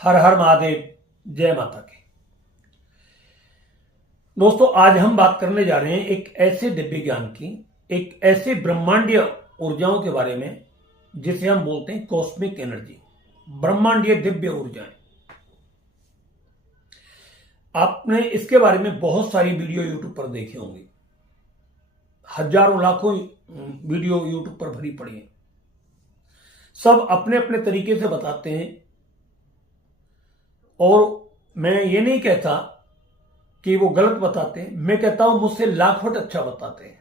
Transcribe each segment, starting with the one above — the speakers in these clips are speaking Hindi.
हर हर महादेव, जय माता की। दोस्तों, आज हम बात करने जा रहे हैं एक ऐसे दिव्य ज्ञान की, एक ऐसे ब्रह्मांडीय ऊर्जाओं के बारे में जिसे हम बोलते हैं कॉस्मिक एनर्जी, ब्रह्मांडीय दिव्य ऊर्जाएं। आपने इसके बारे में बहुत सारी वीडियो यूट्यूब पर देखी होंगी, हजारों लाखों वीडियो यूट्यूब पर भरी पड़ी हैं। सब अपने अपने तरीके से बताते हैं और मैं ये नहीं कहता कि वो गलत बताते हैं, मैं कहता हूं मुझसे लाखों अच्छा बताते हैं।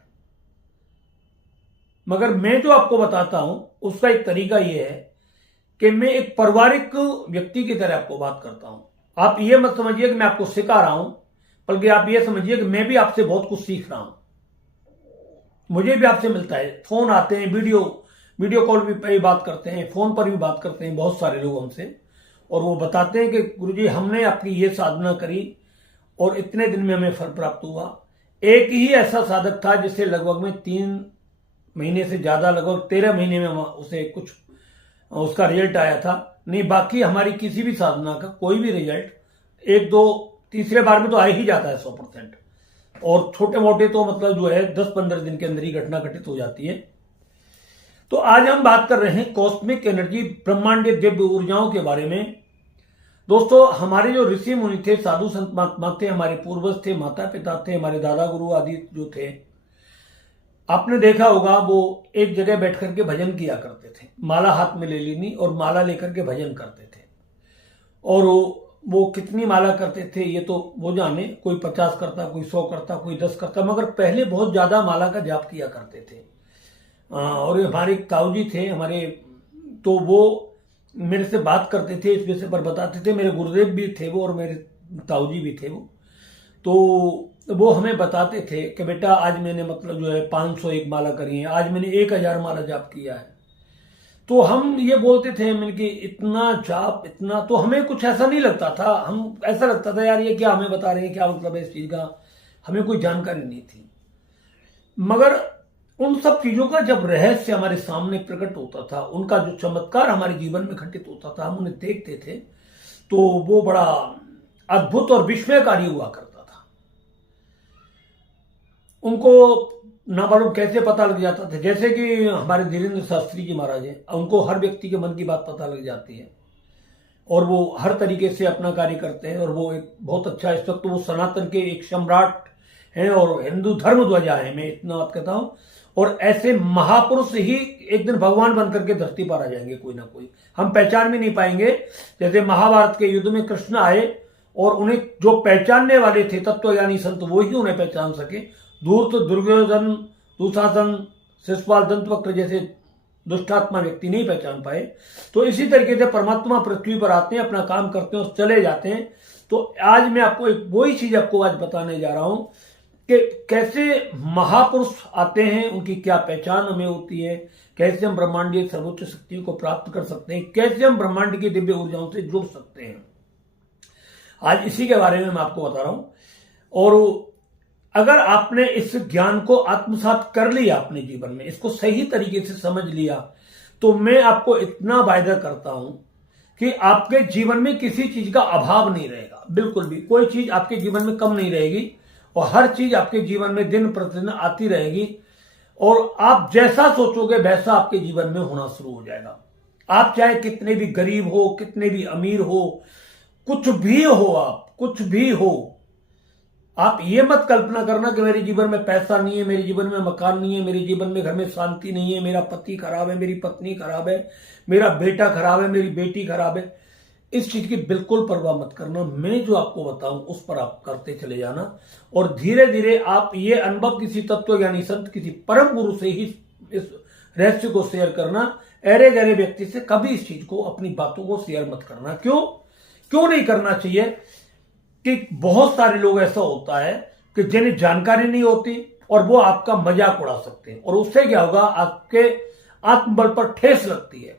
मगर मैं जो आपको बताता हूं उसका एक तरीका यह है कि मैं एक पारिवारिक व्यक्ति की तरह आपको बात करता हूं। आप ये मत समझिए कि मैं आपको सिखा रहा हूं, बल्कि आप ये समझिए कि मैं भी आपसे बहुत कुछ सीख रहा हूं। मुझे भी आपसे मिलता है, फोन आते हैं, वीडियो कॉल भी बात करते हैं, फोन पर भी बात करते हैं बहुत सारे लोग हमसे, और वो बताते हैं कि गुरुजी हमने आपकी ये साधना करी और इतने दिन में हमें फल प्राप्त हुआ। एक ही ऐसा साधक था जिसे लगभग में 3 महीने से ज्यादा, लगभग 13 महीने में उसे कुछ उसका रिजल्ट आया था। नहीं, बाकी हमारी किसी भी साधना का कोई भी रिजल्ट 1, 2, तीसरे बार में तो आ ही जाता है 100%, और छोटे मोटे तो मतलब जो है 10-15 दिन के अंदर ही घटना घटित हो जाती है। तो आज हम बात कर रहे हैं कॉस्मिक एनर्जी, ब्रह्मांडीय दिव्य ऊर्जाओं के बारे में। दोस्तों, हमारे जो ऋषि मुनि थे, साधु संत महात्मा थे, हमारे पूर्वज थे, माता पिता थे, हमारे दादा गुरु आदि जो थे, आपने देखा होगा वो एक जगह बैठ करके भजन किया करते थे। माला हाथ में ले लेनी और माला लेकर के भजन करते थे। और वो कितनी माला करते थे ये तो वो जाने, कोई 50 करता, कोई 100 करता, कोई 10 करता, मगर पहले बहुत ज्यादा माला का जाप किया करते थे। और हमारे ताऊ जी थे हमारे, तो वो मेरे से बात करते थे, इस विषय पर बताते थे। मेरे गुरुदेव भी थे वो और मेरे ताऊ जी भी थे वो। तो वो हमें बताते थे कि बेटा आज मैंने मतलब जो है 501 माला करी है, आज मैंने 1000 माला जाप किया है। तो हम ये बोलते थे मैंने कि इतना जाप, इतना, तो हमें कुछ ऐसा नहीं लगता था। हम ऐसा लगता था यार ये क्या हमें बता रहे हैं, क्या मतलब है इस चीज का, हमें कोई जानकारी नहीं थी। मगर उन सब चीजों का जब रहस्य हमारे सामने प्रकट होता था, उनका जो चमत्कार हमारे जीवन में घटित होता था, हम उन्हें देखते थे, तो वो बड़ा अद्भुत और विस्मयकारी हुआ करता था। उनको ना मालूम कैसे पता लग जाता था, जैसे कि हमारे धीरेन्द्र शास्त्री जी महाराज हैं, उनको हर व्यक्ति के मन की बात पता लग जाती है और वो हर तरीके से अपना कार्य करते हैं। और वो एक बहुत अच्छा, इस वक्त वो सनातन के एक सम्राट हैं और हिंदू धर्म ध्वजा है, मैं इतना बात कहता हूं। और ऐसे महापुरुष ही एक दिन भगवान बनकर के धरती पर आ जाएंगे, कोई ना कोई, हम पहचान भी नहीं पाएंगे। जैसे महाभारत के युद्ध में कृष्ण आए और उन्हें जो पहचानने वाले थे तत्वज्ञानी संत, वो ही उन्हें पहचान सके। धूर्त, दुर्योधन, दुशासन, शिशुपाल, दंतवक्र जैसे दुष्टात्मा व्यक्ति नहीं पहचान पाए। तो इसी तरीके से परमात्मा पृथ्वी पर आते हैं, अपना काम करते हैं और चले जाते हैं। तो आज मैं आपको एक वही चीज आपको आज बताने जा रहा हूं कि कैसे महापुरुष आते हैं, उनकी क्या पहचान हमें होती है, कैसे हम ब्रह्मांडीय सर्वोच्च शक्तियों को प्राप्त कर सकते हैं, कैसे हम ब्रह्मांड की दिव्य ऊर्जाओं से जुड़ सकते हैं। आज इसी के बारे में मैं आपको बता रहा हूं। और अगर आपने इस ज्ञान को आत्मसात कर लिया अपने जीवन में, इसको सही तरीके से समझ लिया, तो मैं आपको इतना वायदा करता हूं कि आपके जीवन में किसी चीज का अभाव नहीं रहेगा। बिल्कुल भी कोई चीज आपके जीवन में कम नहीं रहेगी और हर चीज आपके जीवन में दिन प्रतिदिन आती रहेगी। और आप जैसा सोचोगे वैसा आपके जीवन में होना शुरू हो जाएगा। आप चाहे कितने भी गरीब हो, कितने भी अमीर हो, कुछ भी हो, आप कुछ भी हो, आप ये मत कल्पना करना कि मेरे जीवन में पैसा नहीं है, मेरे जीवन में मकान नहीं है, मेरे जीवन में घर में शांति नहीं है, मेरा पति खराब है, मेरी पत्नी खराब है, मेरा बेटा खराब है, मेरी बेटी खराब है। इस चीज की बिल्कुल परवाह मत करना। मैं जो आपको बताऊं उस पर आप करते चले जाना और धीरे धीरे आप ये अनुभव किसी तत्वज्ञानी संत, किसी परम गुरु से ही इस रहस्य को शेयर करना। अरे गहरे व्यक्ति से कभी इस चीज को, अपनी बातों को शेयर मत करना। क्यों नहीं करना चाहिए कि बहुत सारे लोग, ऐसा होता है कि जिन्हें जानकारी नहीं होती और वो आपका मजाक उड़ा सकते हैं, और उससे क्या होगा, आपके आत्मबल पर ठेस लगती है,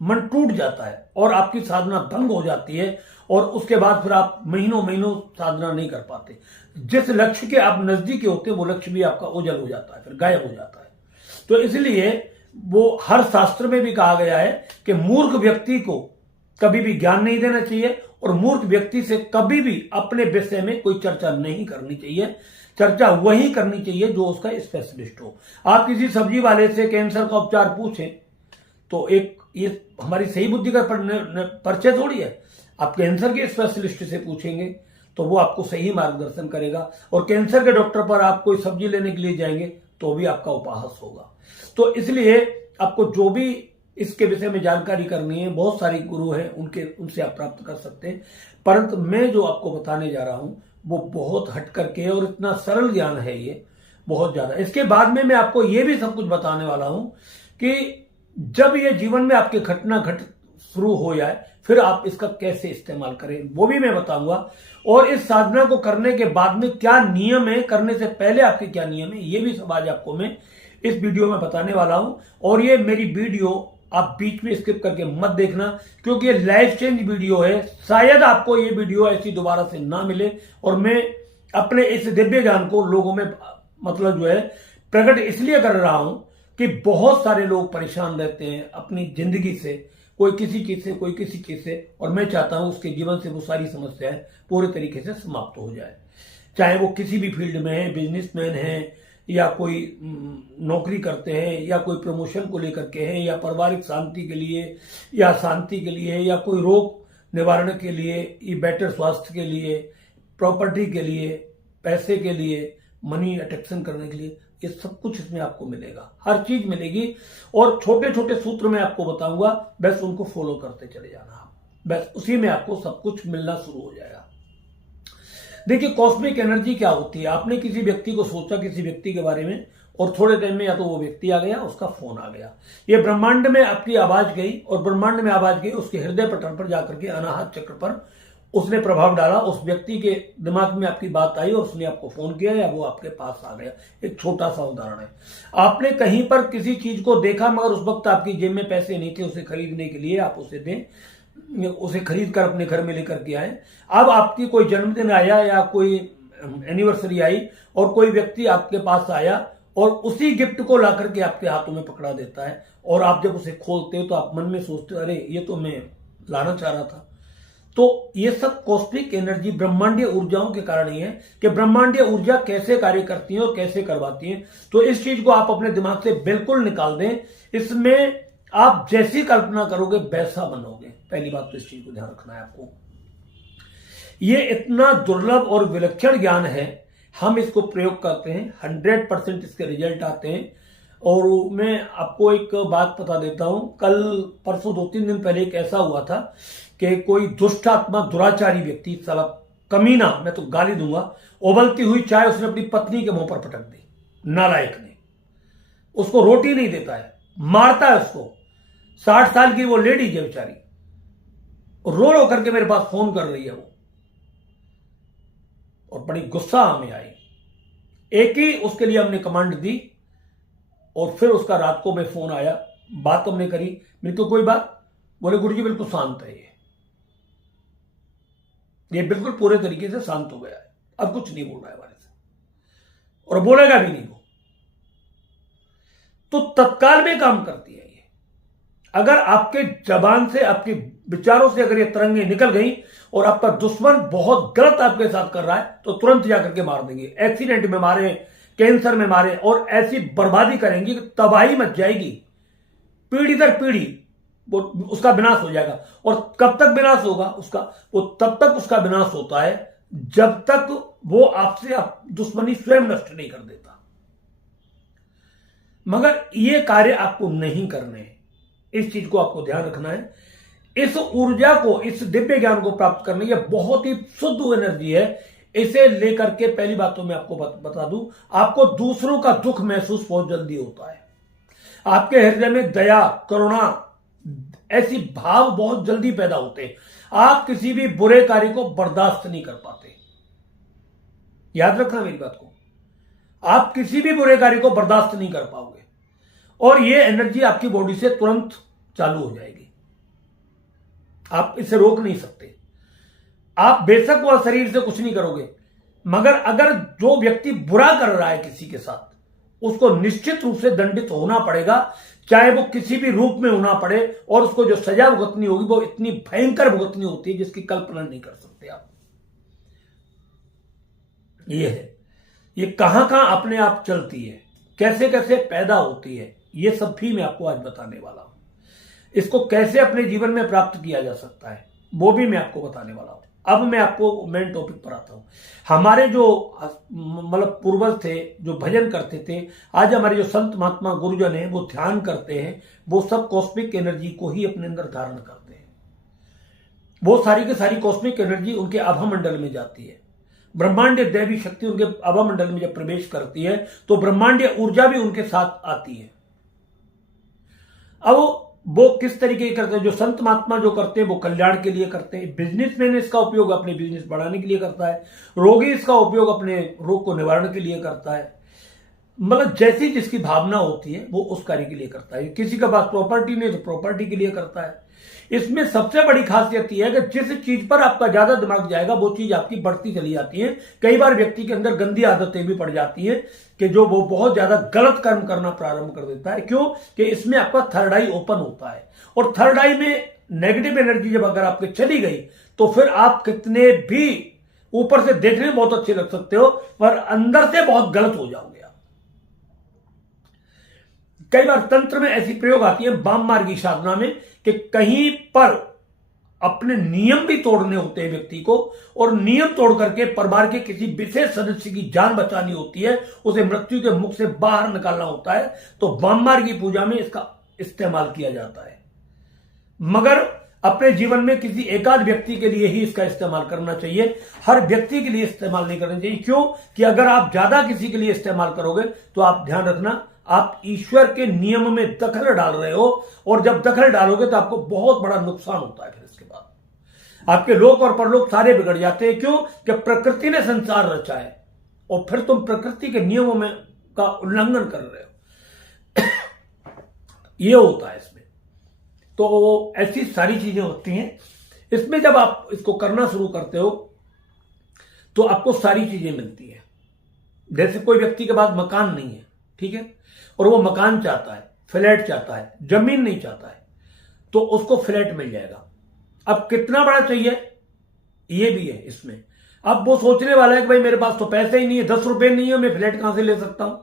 मन टूट जाता है और आपकी साधना भंग हो जाती है। और उसके बाद फिर आप महीनों महीनों साधना नहीं कर पाते। जिस लक्ष्य के आप नजदीक होते हैं वो लक्ष्य भी आपका ओझल हो जाता है, फिर गायब हो जाता है। तो इसलिए वो हर शास्त्र में भी कहा गया है कि मूर्ख व्यक्ति को कभी भी ज्ञान नहीं देना चाहिए और मूर्ख व्यक्ति से कभी भी अपने विषय में कोई चर्चा नहीं करनी चाहिए। चर्चा वही करनी चाहिए जो उसका स्पेशलिस्ट हो। आप किसी सब्जी वाले से कैंसर का उपचार पूछें तो एक ये हमारी सही बुद्धि का परिचय थोड़ी है। आप कैंसर के स्पेशलिस्ट से पूछेंगे तो वो आपको सही मार्गदर्शन करेगा, और कैंसर के डॉक्टर पर आप कोई सब्जी लेने के लिए जाएंगे तो भी आपका उपहास होगा। तो इसलिए आपको जो भी इसके विषय में जानकारी करनी है, बहुत सारे गुरु हैं, उनसे आप प्राप्त कर सकते हैं। परंतु मैं जो आपको बताने जा रहा हूं वो बहुत हट करके है और इतना सरल ज्ञान है ये, बहुत ज्यादा। इसके बाद में मैं आपको ये भी सब कुछ बताने वाला हूं कि जब ये जीवन में आपके घटना शुरू हो जाए फिर आप इसका कैसे इस्तेमाल करें वो भी मैं बताऊंगा। और इस साधना को करने के बाद में क्या नियम है, करने से पहले आपके क्या नियम है, ये भी सब आज आपको मैं इस वीडियो में बताने वाला हूं। और ये मेरी वीडियो आप बीच में स्किप करके मत देखना, क्योंकि ये लाइफ चेंज वीडियो है। शायद आपको ये वीडियो ऐसी दोबारा से ना मिले, और मैं अपने इस दिव्य ज्ञान को लोगों में मतलब जो है प्रकट इसलिए कर रहा हूं कि बहुत सारे लोग परेशान रहते हैं अपनी जिंदगी से, कोई किसी चीज से, कोई किसी चीज से, और मैं चाहता हूं उसके जीवन से वो सारी समस्याएं पूरे तरीके से समाप्त हो जाए। चाहे वो किसी भी फील्ड में है, बिजनेसमैन है, या कोई नौकरी करते हैं, या कोई प्रमोशन को लेकर के हैं, या पारिवारिक शांति के लिए, या शांति के लिए, या कोई रोग निवारण के लिए, या बेटर स्वास्थ्य के लिए, प्रॉपर्टी के लिए, पैसे के लिए, मनी अट्रैक्शन करने के लिए, ये सब कुछ इसमें आपको मिलेगा, हर चीज मिलेगी। और छोटे छोटे सूत्र मैं आपको बताऊंगा, बस उनको फॉलो करते चले जाना, बस उसी में आपको सब कुछ मिलना शुरू हो जाएगा। देखिए, कॉस्मिक एनर्जी क्या होती है। आपने किसी व्यक्ति को सोचा, किसी व्यक्ति के बारे में, और थोड़े टाइम में या तो वो व्यक्ति आ गया, उसका फोन आ गया, ये ब्रह्मांड में आपकी आवाज गई, और ब्रह्मांड में आवाज गई, उसके हृदय पटल पर जाकर के अनाहत चक्र पर उसने प्रभाव डाला, उस व्यक्ति के दिमाग में आपकी बात आई और उसने आपको फोन किया, या वो आपके पास आ गया। एक छोटा सा उदाहरण है, आपने कहीं पर किसी चीज को देखा, मगर उस वक्त आपकी जेब में पैसे नहीं थे उसे खरीदने के लिए, आप उसे दें, उसे खरीद कर अपने घर में लेकर के आए। अब आपकी कोई जन्मदिन आया या कोई एनिवर्सरी आई और कोई व्यक्ति आपके पास आया और उसी गिफ्ट को ला करके आपके हाथों में पकड़ा देता है, और आप जब उसे खोलते हो तो आप मन में सोचते हो, अरे ये तो मैं लाना चाह रहा था। तो ये सब कॉस्मिक एनर्जी, ब्रह्मांडीय ऊर्जाओं के कारण ही है कि ब्रह्मांडीय ऊर्जा कैसे कार्य करती है और कैसे करवाती है। तो इस चीज को आप अपने दिमाग से बिल्कुल निकाल दें। इसमें आप जैसी कल्पना करोगे वैसा बनोगे। पहली बात तो इस चीज को ध्यान रखना है आपको। ये इतना दुर्लभ और विलक्षण ज्ञान है, हम इसको प्रयोग करते हैं, 100% इसके रिजल्ट आते हैं। और मैं आपको एक बात बता देता हूं, कल परसों 2-3 दिन पहले एक ऐसा हुआ था कि कोई दुष्ट आत्मा, दुराचारी व्यक्ति, साला कमीना, मैं तो गाली दूंगा, उबलती हुई चाय उसने अपनी पत्नी के मुंह पर पटक दी। नालायक ने, उसको रोटी नहीं देता है, मारता है उसको। 60 साल की वो लेडीज है बेचारी, रो रो करके मेरे पास फोन कर रही है वो, और बड़ी गुस्सा हमें आई। एक ही उसके लिए हमने कमांड दी, और फिर उसका रात को मैं फोन आया, बात हमने करी। मेरे को कोई बात, बोले गुरुजी बिल्कुल शांत है, ये बिल्कुल पूरे तरीके से शांत हो गया है, अब कुछ नहीं बोल रहा है हमारे से, और बोलेगा भी नहीं वो। तो तत्काल में काम करती है ये। अगर आपके जबान से, आपके विचारों से अगर ये तरंगे निकल गई और आपका दुश्मन बहुत गलत आपके साथ कर रहा है, तो तुरंत जाकर के मार देंगे। एक्सीडेंट में मारे, कैंसर में मारे, और ऐसी बर्बादी करेंगी कि तबाही मच जाएगी, पीढ़ी दर पीढ़ी वो उसका विनाश हो जाएगा। और कब तक विनाश होगा उसका? वो तब तक उसका विनाश होता है जब तक वो आपसे दुश्मनी स्वयं नष्ट नहीं कर देता। मगर ये कार्य आपको नहीं करने हैं, इस चीज को आपको ध्यान रखना है। इस ऊर्जा को, इस दिव्य ज्ञान को प्राप्त करने, ये बहुत ही शुद्ध एनर्जी है। इसे लेकर के पहली बात तो मैं आपको बता दूं, आपको दूसरों का दुख महसूस बहुत जल्दी होता है। आपके हृदय में दया, करुणा, ऐसी भाव बहुत जल्दी पैदा होते हैं। आप किसी भी बुरे कार्य को बर्दाश्त नहीं कर पाते, याद रखना मेरी बात को। आप किसी भी बुरे कार्य को बर्दाश्त नहीं कर पाओगे, और ये एनर्जी आपकी बॉडी से तुरंत चालू हो जाएगी। आप इसे रोक नहीं सकते। आप बेशक वह शरीर से कुछ नहीं करोगे, मगर अगर जो व्यक्ति बुरा कर रहा है किसी के साथ, उसको निश्चित रूप से दंडित होना पड़ेगा। चाहे वो किसी भी रूप में होना पड़े, और उसको जो सजा भुगतनी होगी वो इतनी भयंकर भुगतनी होती है जिसकी कल्पना नहीं कर सकते आप। ये है, ये कहां कहां अपने आप चलती है, कैसे कैसे पैदा होती है, ये सब भी मैं आपको आज बताने वाला हूं। इसको कैसे अपने जीवन में प्राप्त किया जा सकता है वो भी मैं आपको बताने वाला हूं। अब मैं आपको मेन टॉपिक पर आता हूं। हमारे जो मतलब पूर्वज थे जो भजन करते थे, आज हमारे जो संत महात्मा गुरुजन हैं वो ध्यान करते हैं, वो सब कॉस्मिक एनर्जी को ही अपने अंदर धारण करते हैं। वो सारी की सारी कॉस्मिक एनर्जी उनके आभा मंडल में जाती है। ब्रह्मांडीय दैवी शक्ति उनके आभा मंडल में जब प्रवेश करती है तो ब्रह्मांडीय ऊर्जा भी उनके साथ आती है। अब वो किस तरीके करते हैं, जो संत महात्मा जो करते हैं वो कल्याण के लिए करते हैं। बिजनेसमैन इसका उपयोग अपने बिजनेस बढ़ाने के लिए करता है, रोगी इसका उपयोग अपने रोग को निवारण के लिए करता है। मतलब जैसी जिसकी भावना होती है वो उस कार्य के लिए करता है। किसी के पास प्रॉपर्टी नहीं तो प्रॉपर्टी के लिए करता है। इसमें सबसे बड़ी खासियत यह है कि जिस चीज पर आपका ज्यादा दिमाग जाएगा वो चीज आपकी बढ़ती चली जाती है। कई बार व्यक्ति के अंदर गंदी आदतें भी पड़ जाती हैं कि जो वो बहुत ज्यादा गलत कर्म करना प्रारंभ कर देता है। क्यों कि इसमें आपका थर्ड आई ओपन होता है, और थर्ड आई में नेगेटिव एनर्जी जब अगर आपके चली गई तो फिर आप कितने भी ऊपर से देखने में बहुत अच्छे लग सकते हो पर अंदर से बहुत गलत हो जाओगे आप। कई बार तंत्र में ऐसी प्रयोग आती है वाम मार्गी साधना में कि कहीं पर अपने नियम भी तोड़ने होते हैं व्यक्ति को, और नियम तोड़ करके परिवार के किसी विशेष सदस्य की जान बचानी होती है, उसे मृत्यु के मुख से बाहर निकालना होता है, तो वाम मार्गी पूजा में इसका इस्तेमाल किया जाता है। मगर अपने जीवन में किसी एकाध व्यक्ति के लिए ही इसका इस्तेमाल करना चाहिए, हर व्यक्ति के लिए इस्तेमाल नहीं करना चाहिए। क्यों कि अगर आप ज्यादा किसी के लिए इस्तेमाल करोगे तो आप ध्यान रखना आप ईश्वर के नियम में दखल डाल रहे हो, और जब दखल डालोगे तो आपको बहुत बड़ा नुकसान होता है। फिर इसके बाद आपके लोक और परलोक सारे बिगड़ जाते हैं। क्यों कि प्रकृति ने संसार रचा है और फिर तुम प्रकृति के नियमों में का उल्लंघन कर रहे हो। ये होता है इसमें। तो ऐसी सारी चीजें होती हैं इसमें। जब आप इसको करना शुरू करते हो तो आपको सारी चीजें मिलती है। जैसे कोई व्यक्ति के पास मकान नहीं है, ठीक है, और वो मकान चाहता है, फ्लैट चाहता है, जमीन नहीं चाहता है, तो उसको फ्लैट मिल जाएगा। अब कितना बड़ा चाहिए ये भी है इसमें। अब वो सोचने वाला है कि भाई मेरे पास तो पैसे ही नहीं है, 10 रुपए नहीं है, मैं फ्लैट कहां से ले सकता हूं।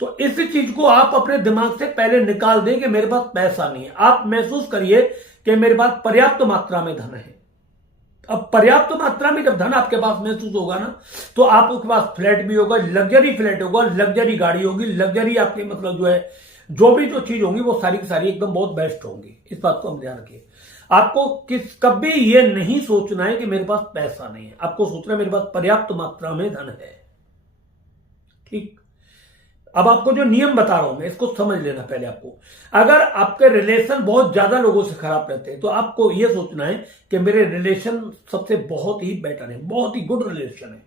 तो इस चीज को आप अपने दिमाग से पहले निकाल दें कि मेरे पास पैसा नहीं है। आप महसूस करिए कि मेरे पास पर्याप्त मात्रा में धन है। अब पर्याप्त मात्रा में जब धन आपके पास महसूस होगा ना तो आपके पास फ्लैट भी होगा, लग्जरी फ्लैट होगा, लग्जरी गाड़ी होगी, लग्जरी आपकी मतलब जो है जो भी जो चीज होंगी वो सारी की सारी एकदम बहुत बेस्ट होंगी। इस बात को हम ध्यान रखिए। आपको कभी ये नहीं सोचना है कि मेरे पास पैसा नहीं है, आपको सोचना है मेरे पास पर्याप्त मात्रा में धन है। ठीक। अब आपको जो नियम बता रहा हूं मैं इसको समझ लेना पहले। आपको अगर आपके रिलेशन बहुत ज्यादा लोगों से खराब रहते हैं तो आपको यह सोचना है कि मेरे रिलेशन सबसे बहुत ही बेटर है, बहुत ही गुड रिलेशन है।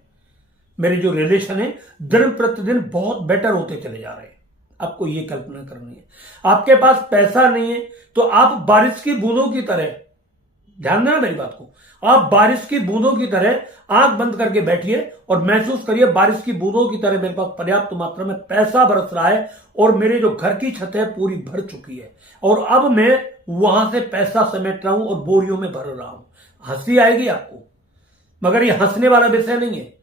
मेरे जो रिलेशन है दिन प्रतिदिन बहुत बेटर होते चले जा रहे हैं। आपको यह कल्पना करनी है। आपके पास पैसा नहीं है तो आप बारिश की बूंदों की तरह, ध्यान देना मेरी बात को, आप बारिश की बूंदों की तरह आंख बंद करके बैठिए और महसूस करिए बारिश की बूंदों की तरह मेरे पास पर्याप्त मात्रा में पैसा बरस रहा है और मेरे जो घर की छत है पूरी भर चुकी है, और अब मैं वहां से पैसा समेट रहा हूं और बोरियों में भर रहा हूं। हंसी आएगी आपको, मगर ये हंसने वाला विषय नहीं है।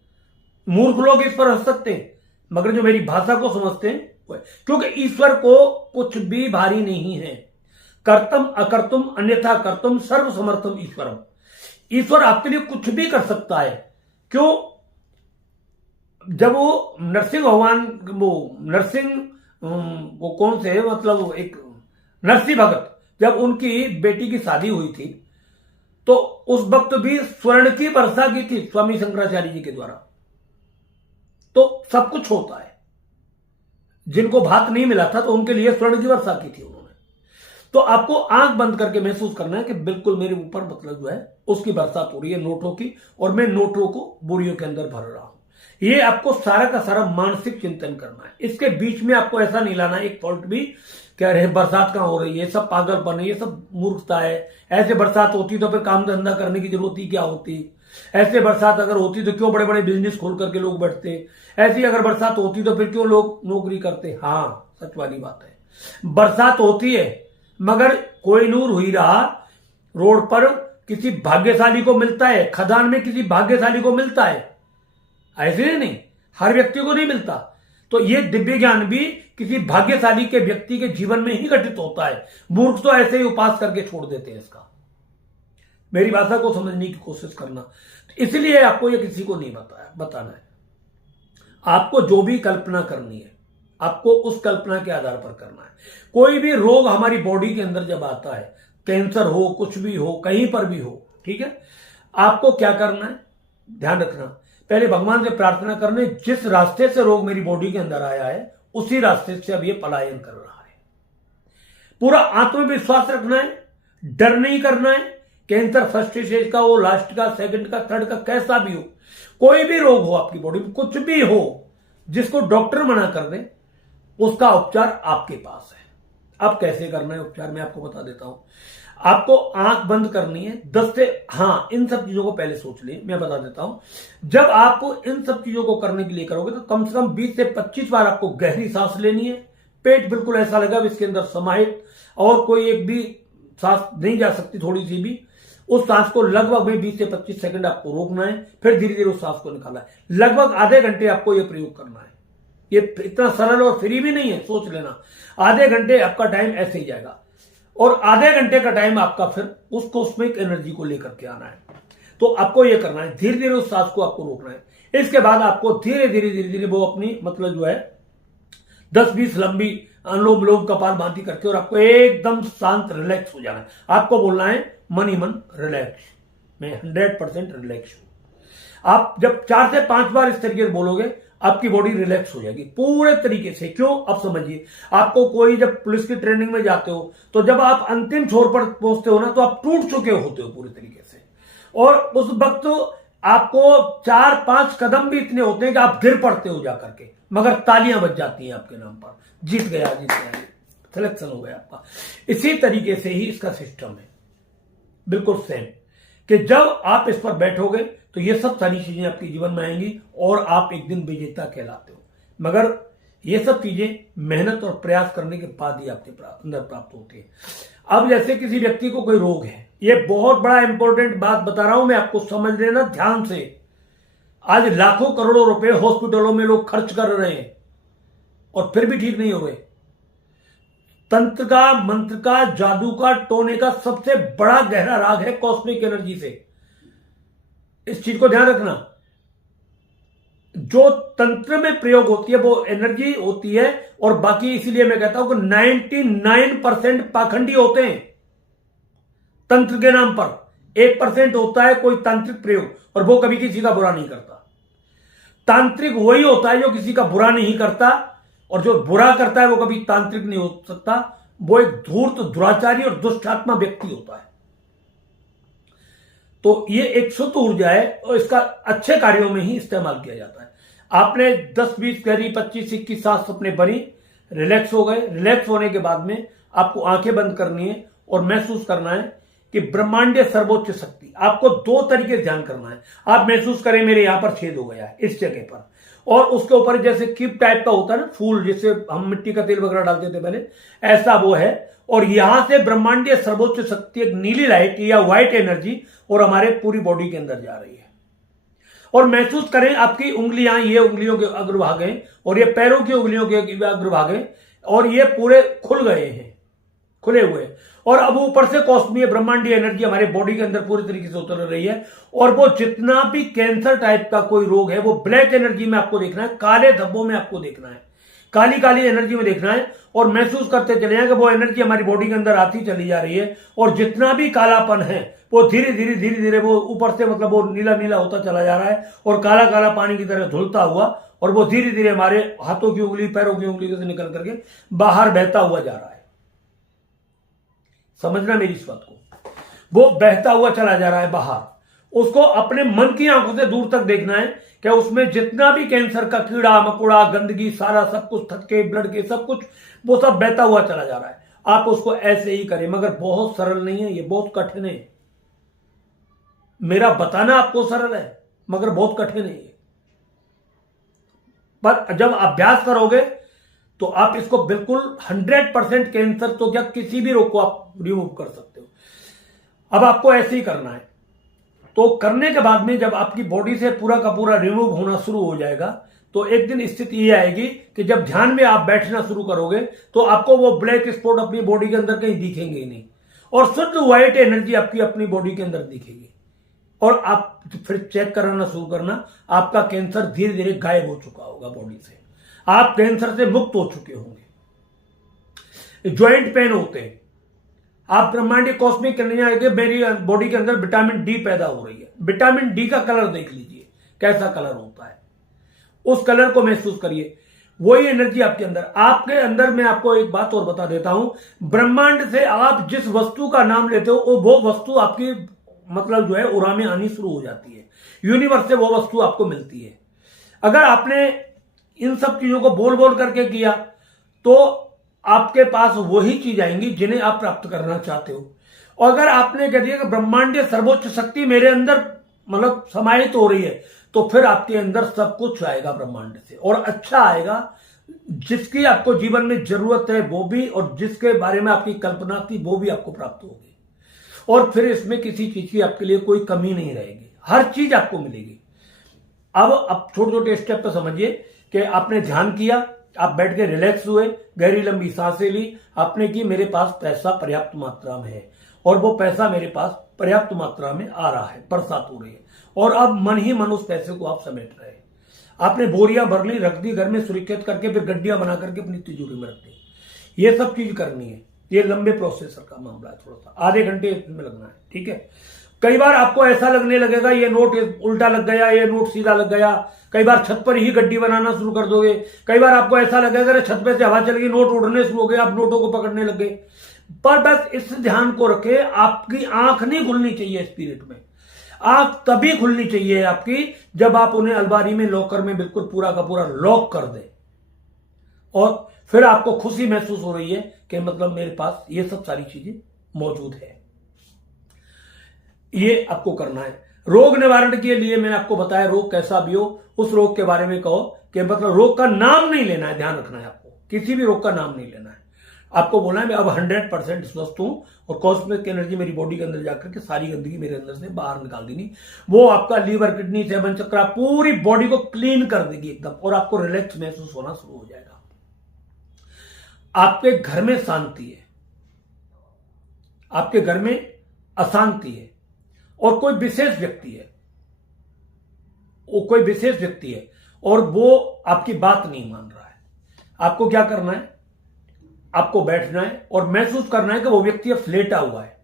मूर्ख लोग इस पर हंस सकते हैं, मगर जो मेरी भाषा को समझते हैं वो है। क्योंकि ईश्वर को कुछ भी भारी नहीं है। कर्तम अकर्तुम अन्यथा कर्तुम सर्व समर्थम ईश्वरम। ईश्वर आपके लिए कुछ भी कर सकता है। क्यों? जब वो नरसिंह भगवान, वो कौन से मतलब एक नरसिंह भगत, जब उनकी बेटी की शादी हुई थी तो उस वक्त भी स्वर्ण की वर्षा की थी स्वामी शंकराचार्य जी के द्वारा। तो सब कुछ होता है। जिनको भात नहीं मिला था तो उनके लिए स्वर्ण की वर्षा की थी उन्होंने। तो आपको आंख बंद करके महसूस करना है कि बिल्कुल मेरे ऊपर मतलब जो है उसकी बरसात हो रही है नोटों की, और मैं नोटों को बोरियों के अंदर भर रहा हूं। ये आपको सारा का सारा मानसिक चिंतन करना है। इसके बीच में आपको ऐसा नहीं लाना एक फॉल्ट भी कह रहे बरसात कहां हो रही है, सब पागलपन है, ये सब मूर्खता है। ऐसे बरसात होती तो फिर काम धंधा करने की जरूरत ही क्या होती। ऐसे बरसात अगर होती तो क्यों बड़े बड़े बिजनेस खोल करके लोग बैठते। ऐसी अगर बरसात होती तो फिर क्यों लोग नौकरी करते। हाँ, सच वाली बात है। बरसात होती है मगर कोई नूर हुई रहा रोड पर किसी भाग्यशाली को मिलता है, खदान में किसी भाग्यशाली को मिलता है, ऐसे नहीं, हर व्यक्ति को नहीं मिलता। तो ये दिव्य ज्ञान भी किसी भाग्यशाली के व्यक्ति के जीवन में ही घटित होता है। मूर्ख तो ऐसे ही उपास करके छोड़ देते हैं इसका। मेरी भाषा को समझने की कोशिश करना। इसलिए आपको ये किसी को नहीं बताना है। आपको जो भी कल्पना करनी है आपको उस कल्पना के आधार पर करना है। कोई भी रोग हमारी बॉडी के अंदर जब आता है, कैंसर हो, कुछ भी हो, कहीं पर भी हो, ठीक है, आपको क्या करना है, ध्यान रखना, पहले भगवान से प्रार्थना करने, जिस रास्ते से रोग मेरी बॉडी के अंदर आया है उसी रास्ते से अब ये पलायन कर रहा है। पूरा आत्मविश्वास रखना है, डर नहीं करना है। कैंसर फर्स्ट स्टेज का हो, लास्ट का, सेकंड का, थर्ड का, कैसा भी हो, कोई भी रोग हो आपकी बॉडी में, कुछ भी हो जिसको डॉक्टर मना कर दे, उसका उपचार आपके पास है। अब कैसे करना है उपचार मैं आपको बता देता हूं। आपको आंख बंद करनी है 10 से, हाँ, इन सब चीजों को पहले सोच लिए, मैं बता देता हूं। जब आप इन सब चीजों को करने के लिए करोगे तो कम से कम 20 से 25 बार आपको गहरी सांस लेनी है। पेट बिल्कुल ऐसा लगा इसके अंदर समाहित, और कोई एक भी सांस नहीं जा सकती, थोड़ी सी भी। उस सांस को लगभग में 20 से 25 सेकंड आपको रोकना है, फिर धीरे धीरे उस सांस को निकालना है। लगभग आधे घंटे आपको यह प्रयोग करना है। ये इतना सरल और फ्री भी नहीं है, सोच लेना। आधे घंटे आपका टाइम ऐसे ही जाएगा, और आधे घंटे का टाइम आपका फिर उस कॉस्मिक एनर्जी को लेकर के आना है। तो आपको यह करना है, धीरे धीरे उस सांस को आपको रोकना है। इसके बाद आपको धीरे धीरे धीरे धीरे वो अपनी मतलब जो है 10-20 लंबी अनुलोम विलोम कपालभाति करके, और आपको एकदम शांत रिलैक्स हो जाना है। आपको बोलना है मन ही मन रिलैक्स, मैं 100% रिलैक्स हूं। आप जब 4 से 5 बार इस तरीके से बोलोगे आपकी बॉडी रिलैक्स हो जाएगी पूरे तरीके से। क्यों, अब समझिए। आपको कोई जब पुलिस की ट्रेनिंग में जाते हो तो जब आप अंतिम छोर पर पहुंचते हो ना, तो आप टूट चुके होते हो पूरे तरीके से, और उस वक्त आपको 4-5 कदम भी इतने होते हैं कि आप गिर पड़ते हो जाकर के, मगर तालियां बज जाती हैं आपके नाम पर, जीत गया, सिलेक्शन हो गया आपका। इसी तरीके से ही इसका सिस्टम है, बिल्कुल सेम, कि जब आप इस पर बैठोगे तो ये सब सारी चीजें आपके जीवन में आएंगी और आप एक दिन विजेता कहलाते हो। मगर ये सब चीजें मेहनत और प्रयास करने के बाद ही आपके अंदर प्राप्त होती है। अब जैसे किसी व्यक्ति को कोई रोग है, ये बहुत बड़ा इंपॉर्टेंट बात बता रहा हूं मैं आपको, समझ लेना ध्यान से। आज लाखों करोड़ों रुपए हॉस्पिटलों में लोग खर्च कर रहे हैं और फिर भी ठीक नहीं हो रहे। तंत्र का, मंत्र का, जादू का, टोने का सबसे बड़ा गहरा राग है कॉस्मिक एनर्जी से। इस चीज को ध्यान रखना। जो तंत्र में प्रयोग होती है वो एनर्जी होती है, और बाकी इसीलिए मैं कहता हूं कि 99% पाखंडी होते हैं तंत्र के नाम पर। 1% होता है कोई तांत्रिक प्रयोग, और वो कभी किसी का बुरा नहीं करता। तांत्रिक वही होता है जो किसी का बुरा नहीं करता, और जो बुरा करता है वो कभी तांत्रिक नहीं हो सकता। वो एक धूर्त, दुराचारी और दुष्टात्मा व्यक्ति होता है। तो ये एक शुद्ध ऊर्जा है और इसका अच्छे कार्यों में ही इस्तेमाल किया जाता है। आपने 10-20 गहरी 25-21 सांस अपने भरी, रिलैक्स हो गए। रिलैक्स होने के बाद में आपको आंखें बंद करनी है और महसूस करना है कि ब्रह्मांडीय सर्वोच्च शक्ति, आपको 2 तरीके से ध्यान करना है। आप महसूस करें मेरे यहां पर छेद हो गया है इस जगह पर, और उसके ऊपर जैसे कीप टाइप का होता है ना फूल, जिससे हम मिट्टी का तेल वगैरह डालते थे पहले, ऐसा वो है। और यहां से ब्रह्मांडीय सर्वोच्च शक्ति एक नीली लाइट या व्हाइट एनर्जी और हमारे पूरी बॉडी के अंदर जा रही है। और महसूस करें आपकी उंगलियां, ये उंगलियों के अग्रभाग हैं और ये पैरों की उंगलियों के अग्रभाग हैं, और ये पूरे खुल गए हैं, खुले हुए। और अब ऊपर से कॉस्मिक ब्रह्मांडीय एनर्जी हमारे बॉडी के अंदर पूरी तरीके से उतर रही है। और वो जितना भी कैंसर टाइप का कोई रोग है वो ब्लैक एनर्जी में आपको देखना है, काले धब्बों में आपको देखना है, काली काली एनर्जी में देखना है। और महसूस करते चले जाए कि वो एनर्जी हमारी बॉडी के अंदर आती चली जा रही है, और जितना भी कालापन है वो धीरे धीरे वो ऊपर से मतलब वो नीला नीला होता चला जा रहा है, और काला काला पानी की तरह धुलता हुआ, और वो धीरे धीरे हमारे हाथों की उंगली, पैरों की उंगली से निकल करके बाहर बहता हुआ जा रहा है। समझना मेरी इस बात को, वो बहता हुआ चला जा रहा है बाहर। उसको अपने मन की आंखों से दूर तक देखना है कि उसमें जितना भी कैंसर का कीड़ा मकोड़ा, गंदगी, सारा सब कुछ, थक्के, ब्लड के सब कुछ, वो सब बहता हुआ चला जा रहा है। आप उसको ऐसे ही करें, मगर बहुत सरल नहीं है, ये बहुत कठिन है। मेरा बताना आपको सरल है मगर बहुत कठिन है ये। पर जब अभ्यास करोगे तो आप इसको बिल्कुल 100% कैंसर तो क्या किसी भी रोग को आप रिमूव कर सकते हो। अब आपको ऐसे ही करना है। तो करने के बाद में जब आपकी बॉडी से पूरा का पूरा रिमूव होना शुरू हो जाएगा तो एक दिन स्थिति ये आएगी कि जब ध्यान में आप बैठना शुरू करोगे तो आपको वो ब्लैक स्पॉट अपनी बॉडी के अंदर कहीं दिखेंगे ही नहीं और शुद्ध व्हाइट एनर्जी आपकी अपनी बॉडी के अंदर दिखेगी। और आप फिर चेक कराना शुरू करना, आपका कैंसर धीरे धीरे गायब हो चुका होगा बॉडी से, आप कैंसर से मुक्त हो चुके होंगे। ज्वाइंट पेन होते हैं, आप ब्रह्मांडीय कॉस्मिक एनर्जी मेरी बॉडी के अंदर विटामिन डी पैदा हो रही है। विटामिन डी का कलर देख लीजिए कैसा कलर होता है, उस कलर को महसूस करिए, वही एनर्जी आपके अंदर मैं आपको एक बात और बता देता हूं, ब्रह्मांड से आप जिस वस्तु का नाम लेते हो वो वस्तु आपकी मतलब जो है उड़ा में आनी शुरू हो जाती है। यूनिवर्स से वो वस्तु आपको मिलती है। अगर आपने इन सब चीजों को बोल बोल करके किया तो आपके पास वही चीज आएंगी जिन्हें आप प्राप्त करना चाहते हो। और अगर आपने कह दिया कि ब्रह्मांडीय सर्वोच्च शक्ति मेरे अंदर मतलब समाहित हो रही है तो फिर आपके अंदर सब कुछ आएगा ब्रह्मांड से और अच्छा आएगा। जिसकी आपको जीवन में जरूरत है वो भी और जिसके बारे में आपकी कल्पना थी वो भी आपको प्राप्त होगी। और फिर इसमें किसी चीज की आपके लिए कोई कमी नहीं रहेगी, हर चीज आपको मिलेगी। अब छोटे छोटे स्टेप पे समझिए कि आपने ध्यान किया, आप बैठ के रिलैक्स हुए, गहरी लंबी सांसें ली, आपने की मेरे पास पैसा पर्याप्त मात्रा में है और वो पैसा मेरे पास पर्याप्त मात्रा में आ रहा है, बरसात हो रही है और अब मन ही मन उस पैसे को आप समेट रहे हैं। आपने बोरियां भर ली, रख दी घर में सुरक्षित करके, फिर गड्डियां बना करके अपनी तिजोरी में रख दी। ये सब चीज करनी है, ये लंबे प्रोसेसर का मामला है, थोड़ा सा आधे घंटे इसमें लगना है, ठीक है। कई बार आपको ऐसा लगने लगेगा ये नोट उल्टा लग गया, ये नोट सीधा लग गया। कई बार छत पर ही गड्डी बनाना शुरू कर दोगे। कई बार आपको ऐसा लगेगा छत पे से हवा चल गई, नोट उड़ने शुरू हो गए, आप नोटों को पकड़ने लग गए। पर बस इस ध्यान को रखे, आपकी आंख नहीं खुलनी चाहिए स्पिरिट में। आंख तभी खुलनी चाहिए आपकी जब आप उन्हें अलमारी में लॉकर में बिल्कुल पूरा का पूरा लॉक कर दे और फिर आपको खुशी महसूस हो रही है कि मतलब मेरे पास ये सब सारी चीजें मौजूद है। ये आपको करना है। रोग निवारण के लिए मैंने आपको बताया, रोग कैसा भी हो उस रोग के बारे में कहो कि मतलब रोग का नाम नहीं लेना है, ध्यान रखना है आपको, किसी भी रोग का नाम नहीं लेना है। आपको बोलना है मैं अब 100% स्वस्थ हूं और कॉस्मिक एनर्जी मेरी बॉडी के अंदर जाकर के सारी गंदगी मेरे अंदर से बाहर निकाल देनी। वो आपका लीवर, किडनी, सेवन चक्रा पूरी बॉडी को क्लीन कर देगी एकदम और आपको रिलैक्स महसूस होना शुरू हो जाएगा। आपके घर में शांति है, आपके घर में अशांति है और कोई विशेष व्यक्ति है, और वो आपकी बात नहीं मान रहा है। आपको क्या करना है, आपको बैठना है और महसूस करना है कि वो व्यक्ति अब लेटा हुआ है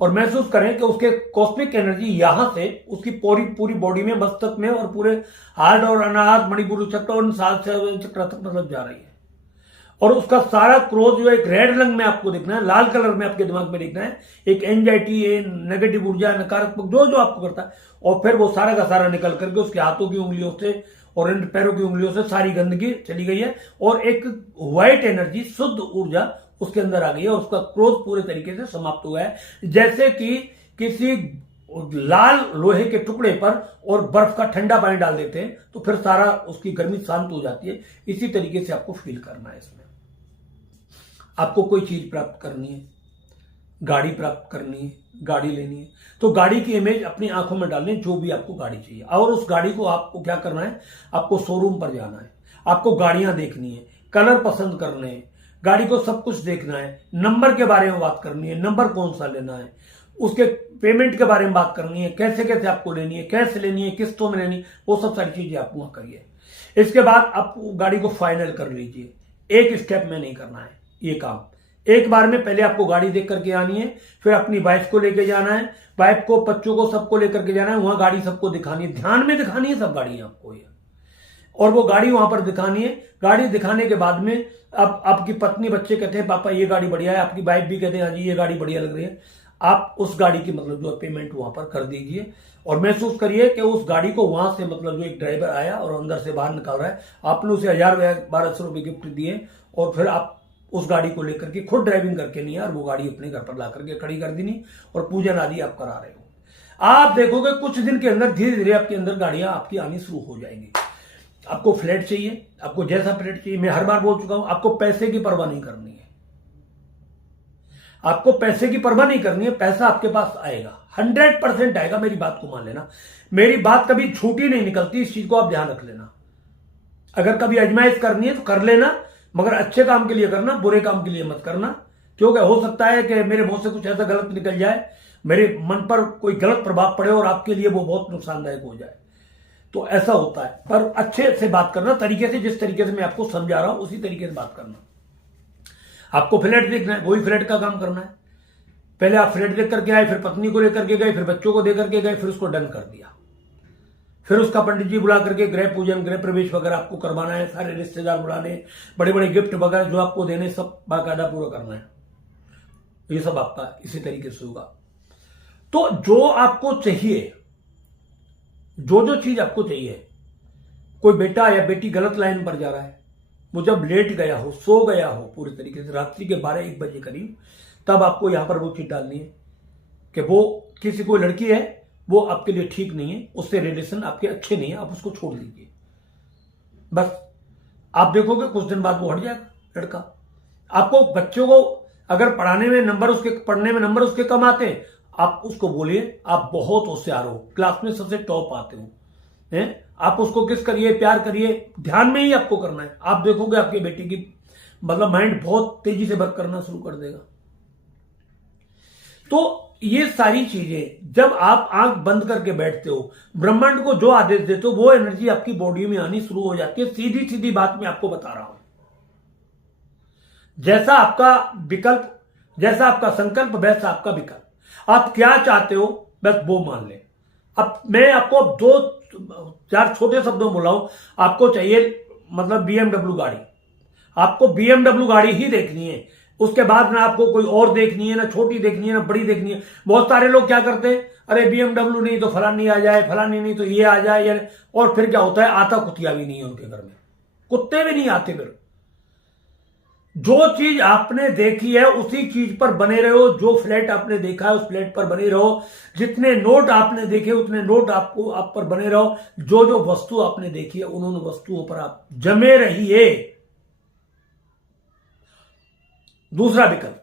और महसूस करें कि उसके कॉस्मिक एनर्जी यहां से उसकी पूरी बॉडी में, मस्तक में और पूरे हार्ट और अनाहत मणिपुर चक्र और 7 चक्र तक मतलब जा रही है। और उसका सारा क्रोध जो एक रेड रंग में आपको देखना है, लाल कलर में आपके दिमाग में देखना है, एक एंजाइटी, नेगेटिव ऊर्जा, नकारात्मक जो आपको करता है, और फिर वो सारा का सारा निकल करके उसके हाथों की उंगलियों से और इन पैरों की उंगलियों से सारी गंदगी चली गई है और एक व्हाइट एनर्जी, शुद्ध ऊर्जा उसके अंदर आ गई है और उसका क्रोध पूरे तरीके से समाप्त हुआ है। जैसे कि किसी लाल लोहे के टुकड़े पर और बर्फ का ठंडा पानी डाल देते हैं तो फिर सारा उसकी गर्मी शांत हो जाती है। इसी तरीके से आपको फील करना है। इसमें आपको कोई चीज प्राप्त करनी है, गाड़ी प्राप्त करनी है, गाड़ी लेनी है, तो गाड़ी की इमेज अपनी आंखों में डालनी है, जो भी आपको गाड़ी चाहिए। और उस गाड़ी को आपको क्या करना है, आपको शोरूम पर जाना है, आपको गाड़ियां देखनी है, कलर पसंद करने हैं, गाड़ी को सब कुछ देखना है, नंबर के बारे में बात करनी है, नंबर कौन सा लेना है, उसके पेमेंट के बारे में बात करनी है, कैसे कैसे आपको लेनी है, कैसे लेनी है, किस्तों में लेनी है, वो सब सारी चीजें आप वहां करिए। इसके बाद आप गाड़ी को फाइनल कर लीजिए। एक स्टेप में नहीं करना है ये काम, एक बार में पहले आपको गाड़ी देख करके आनी है, फिर अपनी वाइफ को लेकर जाना है, वाइफ को, बच्चों को, सबको लेकर के जाना है, वहां गाड़ी सबको दिखानी है, ध्यान में दिखानी है सब गाड़ी आपको ये, और वो गाड़ी वहां पर दिखानी है। गाड़ी दिखाने के बाद में अब आपकी पत्नी, बच्चे कहते हैं पापा ये गाड़ी बढ़िया है, आपकी वाइफ भी कहते हैं हाँ जी ये गाड़ी बढ़िया लग रही है, आप उस गाड़ी की मतलब जो पेमेंट वहां पर कर दीजिए और महसूस करिए कि उस गाड़ी को वहां से मतलब जो एक ड्राइवर आया और अंदर से बाहर निकाल रहा है, आपने उसे 1000-1200 रुपए गिफ्ट दिए और फिर आप उस गाड़ी को लेकर के खुद ड्राइविंग करके नहीं, और वो गाड़ी अपने घर पर ला करके खड़ी कर देनी और पूजन आदि आप करा रहे हो। आप देखोगे कुछ दिन के अंदर धीरे धीरे आपके अंदर गाड़ियां आपकी आनी शुरू हो जाएंगी। आपको फ्लैट चाहिए, आपको जैसा फ्लैट चाहिए, मैं हर बार बोल चुका हूं, आपको पैसे की परवाह नहीं करनी है। आपको पैसे की परवाह नहीं करनी है, पैसा आपके पास आएगा, 100% आएगा, मेरी बात को मान लेना। मेरी बात कभी झूठी नहीं निकलती, इस चीज को आप ध्यान रख लेना। अगर कभी आजमाइश करनी है तो कर लेना, मगर अच्छे काम के लिए करना, बुरे काम के लिए मत करना। क्योंकि हो सकता है कि मेरे मुंह से कुछ ऐसा गलत निकल जाए, मेरे मन पर कोई गलत प्रभाव पड़े और आपके लिए वो बहुत नुकसानदायक हो जाए, तो ऐसा होता है। पर अच्छे से बात करना, तरीके से, जिस तरीके से मैं आपको समझा रहा हूं उसी तरीके से बात करना। आपको फ्लैट देखना है, वही फ्लैट का काम करना है। पहले आप फ्लैट देख करके आए, फिर पत्नी को लेकर के गए, फिर बच्चों को दे करके गए, फिर उसको डन कर दिया। फिर उसका पंडित जी बुला करके गृह पूजन, गृह प्रवेश वगैरह आपको करवाना है, सारे रिश्तेदार बुलाने, बड़े बड़े गिफ्ट वगैरह जो आपको देने, सब बाकायदा पूरा करना है। ये सब आपका इसी तरीके से होगा। तो जो आपको चाहिए, जो चीज आपको चाहिए, कोई बेटा या बेटी गलत लाइन पर जा रहा है, वो जब लेट गया हो, सो गया हो पूरी तरीके से, रात्रि के 12-1 बजे करीब, तब आपको यहां पर वो चीज डालनी है कि वो किसी कोई लड़की है, वो आपके लिए ठीक नहीं है, उससे रिलेशन आपके अच्छे नहीं है, आप उसको छोड़ दीजिए। बस आप देखोगे कुछ दिन बाद वो हट जाएगा लड़का। आपको बच्चों को अगर पढ़ने में नंबर उसके कम आते हैं, आप उसको बोलिए आप बहुत होशियार हो, क्लास में सबसे टॉप आते हो, हैं? आप उसको किस करिए, प्यार करिए, ध्यान में ही आपको करना है। आप देखोगे आपकी बेटी की मतलब माइंड बहुत तेजी से वर्क करना शुरू कर देगा। तो ये सारी चीजें जब आप आंख बंद करके बैठते हो, ब्रह्मांड को जो आदेश देते हो, वो एनर्जी आपकी बॉडी में आनी शुरू हो जाती है। सीधी सीधी बात मैं आपको बता रहा हूं। जैसा आपका विकल्प, जैसा आपका संकल्प, वैसा आपका विकल्प। आप क्या चाहते हो बस वो मान ले। अब मैं आपको 2-4 छोटे शब्दों में बोला हूं, आपको चाहिए मतलब BMW गाड़ी, आपको BMW गाड़ी ही देखनी है। उसके बाद ना आपको कोई और देखनी है, ना छोटी देखनी है, ना बड़ी देखनी है। बहुत सारे लोग क्या करते हैं, अरे BMW नहीं तो फलानी आ जाए, फलानी नहीं तो ये आ जाए, और फिर क्या होता है, आता कुतिया भी नहीं है उनके घर में, कुत्ते भी नहीं आते। फिर जो चीज आपने देखी है उसी चीज पर बने रहो, जो फ्लैट आपने देखा है उस फ्लैट पर बने रहो, जितने नोट आपने देखे उतने नोट आप पर बने रहो, जो वस्तु आपने देखी है उन्होंने वस्तुओं पर आप जमे रहिए। दूसरा विकल्प,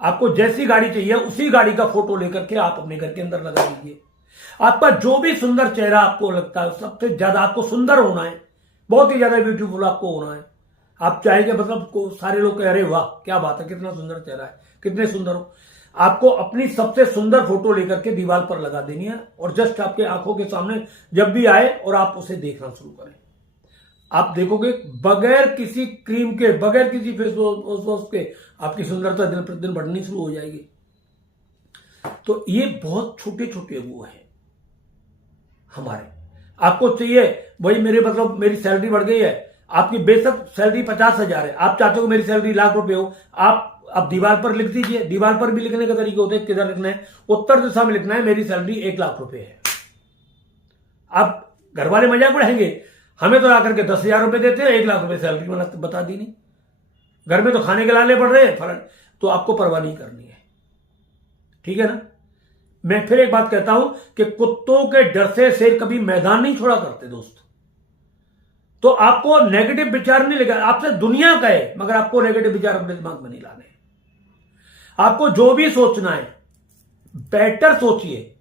आपको जैसी गाड़ी चाहिए उसी गाड़ी का फोटो लेकर के आप अपने घर के अंदर लगा दीजिए। आपका जो भी सुंदर चेहरा आपको लगता है, सबसे ज्यादा आपको सुंदर होना है, बहुत ही ज्यादा ब्यूटीफुल आपको होना है। आप चाहेंगे मतलब सारे लोग कह अरे वाह क्या बात है, कितना सुंदर चेहरा है, कितने सुंदर हो। आपको अपनी सबसे सुंदर फोटो लेकर के दीवार पर लगा देनी है, और जस्ट आपके आंखों के सामने जब भी आए और आप उसे देखना शुरू करें, आप देखोगे बगैर किसी क्रीम के, बगैर किसी फेस वॉश के आपकी सुंदरता दिन प्रतिदिन बढ़नी शुरू हो जाएगी। तो ये बहुत छोटे छोटे वो है हमारे। आपको चाहिए भाई मेरे मतलब मेरी सैलरी बढ़ गई है, आपकी बेशक सैलरी 50,000 है, आप चाहते हो मेरी सैलरी ₹1,00,000 हो, आप दीवार पर लिख दीजिए। दीवार पर भी लिखने का तरीका होता है, किधर लिखना है, उत्तर दिशा में लिखना है, मेरी सैलरी ₹1,00,000 है। अब घर वाले मजाक उड़ाएंगे, हमें तो आकर के 10,000 रुपए देते हैं, ₹1,00,000 सैलरी बता दी नहीं, घर में तो खाने के लाने पड़ रहे हैं फलन, तो आपको परवाह नहीं करनी है, ठीक है ना। मैं फिर एक बात कहता हूं कि कुत्तों के डर से शेर कभी मैदान नहीं छोड़ा करते दोस्त। तो आपको नेगेटिव विचार नहीं लेगा, आपसे दुनिया कहे, मगर आपको नेगेटिव विचार अपने दिमाग में नहीं लाने। आपको जो भी सोचना है बेटर सोचिए।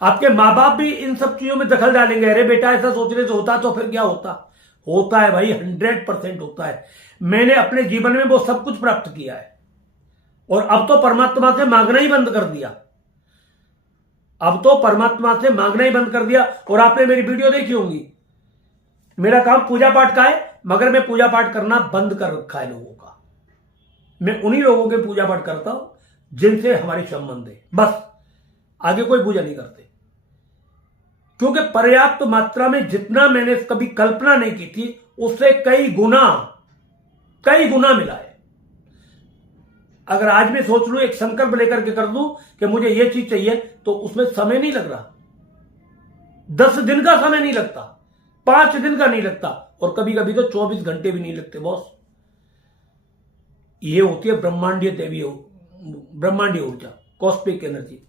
आपके मां बाप भी इन सब चीजों में दखल डालेंगे, अरे बेटा ऐसा सोचने से होता तो फिर क्या होता है भाई, 100% होता है। मैंने अपने जीवन में वो सब कुछ प्राप्त किया है, और अब तो परमात्मा से मांगना ही बंद कर दिया। अब तो परमात्मा से मांगना ही बंद कर दिया। और आपने मेरी वीडियो देखी होंगी, मेरा काम पूजा पाठ का है, मगर मैं पूजा पाठ करना बंद कर रखा है लोगों का। मैं उन्हीं लोगों के पूजा पाठ करता हूं जिनसे हमारी संबंध है, बस आगे कोई पूजा नहीं करते। क्योंकि पर्याप्त मात्रा में जितना मैंने कभी कल्पना नहीं की थी, उससे कई गुना मिला है। अगर आज मैं सोच लूं, एक संकल्प लेकर के कर दूं कि मुझे यह चीज चाहिए, तो उसमें समय नहीं लग रहा, 10 दिन का समय नहीं लगता, 5 दिन का नहीं लगता, और कभी कभी तो 24 घंटे भी नहीं लगते बॉस। ये होती है ब्रह्मांडीय देवी, ब्रह्मांडीय ऊर्जा, कॉस्मिक एनर्जी।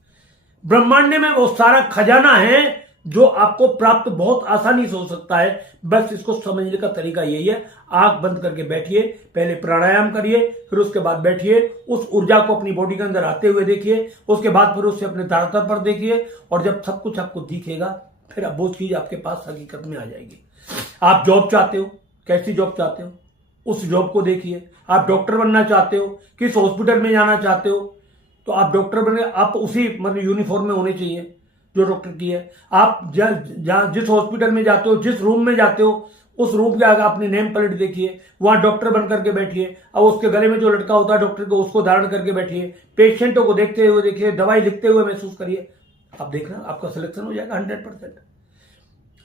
ब्रह्मांड में वो सारा खजाना है जो आपको प्राप्त बहुत आसानी से हो सकता है। बस इसको समझने का तरीका यही है, आंख बंद करके बैठिए, पहले प्राणायाम करिए, फिर उसके बाद बैठिए, उस ऊर्जा को अपनी बॉडी के अंदर आते हुए देखिए, उसके बाद फिर उससे अपने धरातल पर देखिए, और जब सब कुछ आपको दिखेगा फिर अब वो चीज आपके पास हकीकत में आ जाएगी। आप जॉब चाहते हो, कैसी जॉब चाहते हो, उस जॉब को देखिए। आप डॉक्टर बनना चाहते हो, किस हॉस्पिटल में जाना चाहते हो, तो आप डॉक्टर बने, आप उसी मतलब यूनिफॉर्म में होने चाहिए जो डॉक्टर की है। आप जिस हॉस्पिटल में जाते हो, जिस रूम में जाते हो, उस रूम के आगे अपनी नेम प्लेट देखिए, वहां डॉक्टर बन करके बैठिए, और उसके गले में जो लटका होता है डॉक्टर को, उसको धारण करके बैठिए, पेशेंटों को देखते हुए देखिए, दवाई लिखते हुए महसूस करिए। आप देखना आपका सिलेक्शन हो जाएगा 100%।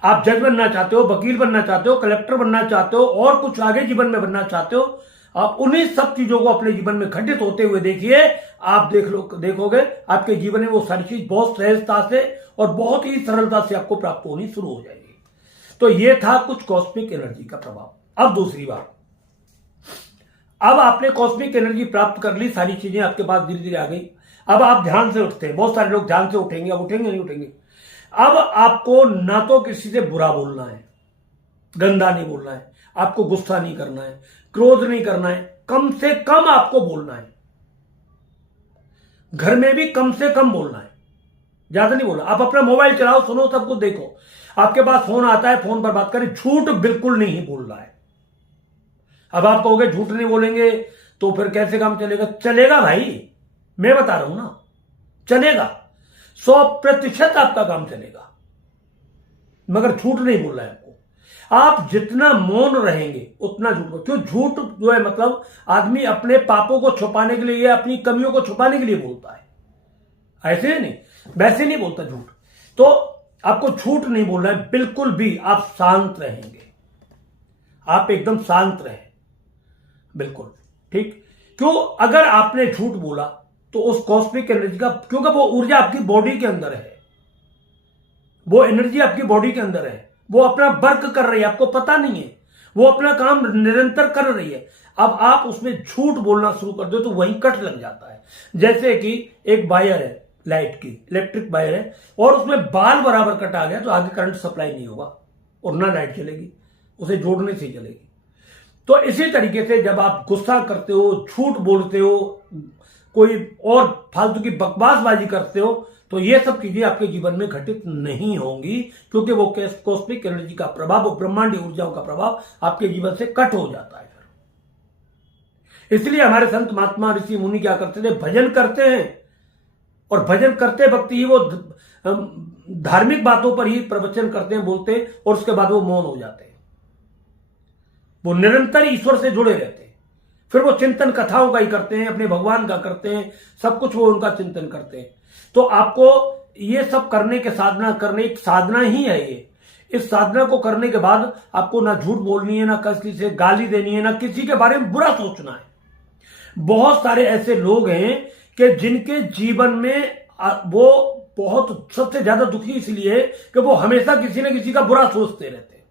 आप जज बनना चाहते हो, वकील बनना चाहते हो, कलेक्टर बनना चाहते हो, और कुछ आगे जीवन में बनना चाहते हो, आप उन्हीं सब चीजों को अपने जीवन में घटित होते हुए देखिए। आप देखोगे आपके जीवन में वो सारी चीज बहुत सहजता से और बहुत ही सरलता से आपको प्राप्त होनी शुरू हो जाएगी। तो ये था कुछ कॉस्मिक एनर्जी का प्रभाव। अब दूसरी बात, अब आपने कॉस्मिक एनर्जी प्राप्त कर ली, सारी चीजें आपके पास धीरे धीरे आ गई। अब आप ध्यान से उठते हैं, बहुत सारे लोग ध्यान से उठेंगे, अब उठेंगे नहीं उठेंगे। अब आपको ना तो किसी से बुरा बोलना है, गंदा नहीं बोलना है, आपको गुस्सा नहीं करना है, क्रोध नहीं करना है, कम से कम आपको बोलना है। घर में भी कम से कम बोलना है, ज्यादा नहीं बोलना। आप अपना मोबाइल चलाओ, सुनो, सब कुछ देखो, आपके पास फोन आता है, फोन पर बात करें, झूठ बिल्कुल नहीं बोलना है। अब आप कहोगे झूठ नहीं बोलेंगे तो फिर कैसे काम चलेगा? चलेगा भाई, मैं बता रहा हूं ना, चलेगा, 100% आपका काम चलेगा, मगर झूठ नहीं बोलना है आपको। आप जितना मौन रहेंगे उतना झूठ, क्यों? झूठ जो है मतलब आदमी अपने पापों को छुपाने के लिए या अपनी कमियों को छुपाने के लिए बोलता है, ऐसे नहीं, वैसे नहीं बोलता झूठ। तो आपको झूठ नहीं बोलना है बिल्कुल भी। आप शांत रहेंगे, आप एकदम शांत रहें, बिल्कुल ठीक। क्यों? अगर आपने झूठ बोला तो उस कॉस्मिक एनर्जी का, क्योंकि वो ऊर्जा आपकी बॉडी के अंदर है, वो एनर्जी आपकी बॉडी के अंदर है, वो अपना वर्क कर रही है, आपको पता नहीं है, वो अपना काम निरंतर कर रही है। अब आप उसमें झूठ बोलना शुरू कर दो तो वहीं कट लग जाता है। जैसे कि एक वायर है, लाइट की, इलेक्ट्रिक वायर है, और उसमें बाल बराबर कट आ गया तो आगे करंट सप्लाई नहीं होगा और ना लाइट चलेगी, उसे जोड़ने से चलेगी। तो इसी तरीके से जब आप गुस्सा करते हो, झूठ बोलते हो, कोई और फालतू की बकवासबाजी करते हो, तो ये सब चीजें आपके जीवन में घटित नहीं होंगी, क्योंकि वो कॉस्मिक एनर्जी का प्रभाव, ब्रह्मांडीय ऊर्जाओं का प्रभाव आपके जीवन से कट हो जाता है। इसलिए हमारे संत महात्मा ऋषि मुनि क्या करते थे? भजन करते हैं, और भजन करते वक्त ही वो धार्मिक बातों पर ही प्रवचन करते हैं, बोलते हैं, और उसके बाद वो मौन हो जाते हैं। वो निरंतर ईश्वर से जुड़े रहते हैं। फिर वो चिंतन कथाओं का ही करते हैं, अपने भगवान का करते हैं, सब कुछ वो उनका चिंतन करते हैं। तो आपको ये सब करने के साधना करने, एक साधना ही है ये। इस साधना को करने के बाद आपको ना झूठ बोलनी है, ना किसी से गाली देनी है, ना किसी के बारे में बुरा सोचना है। बहुत सारे ऐसे लोग हैं कि जिनके जीवन में वो बहुत सबसे ज्यादा दुखी इसलिए है कि वो हमेशा किसी न किसी का बुरा सोचते रहते हैं,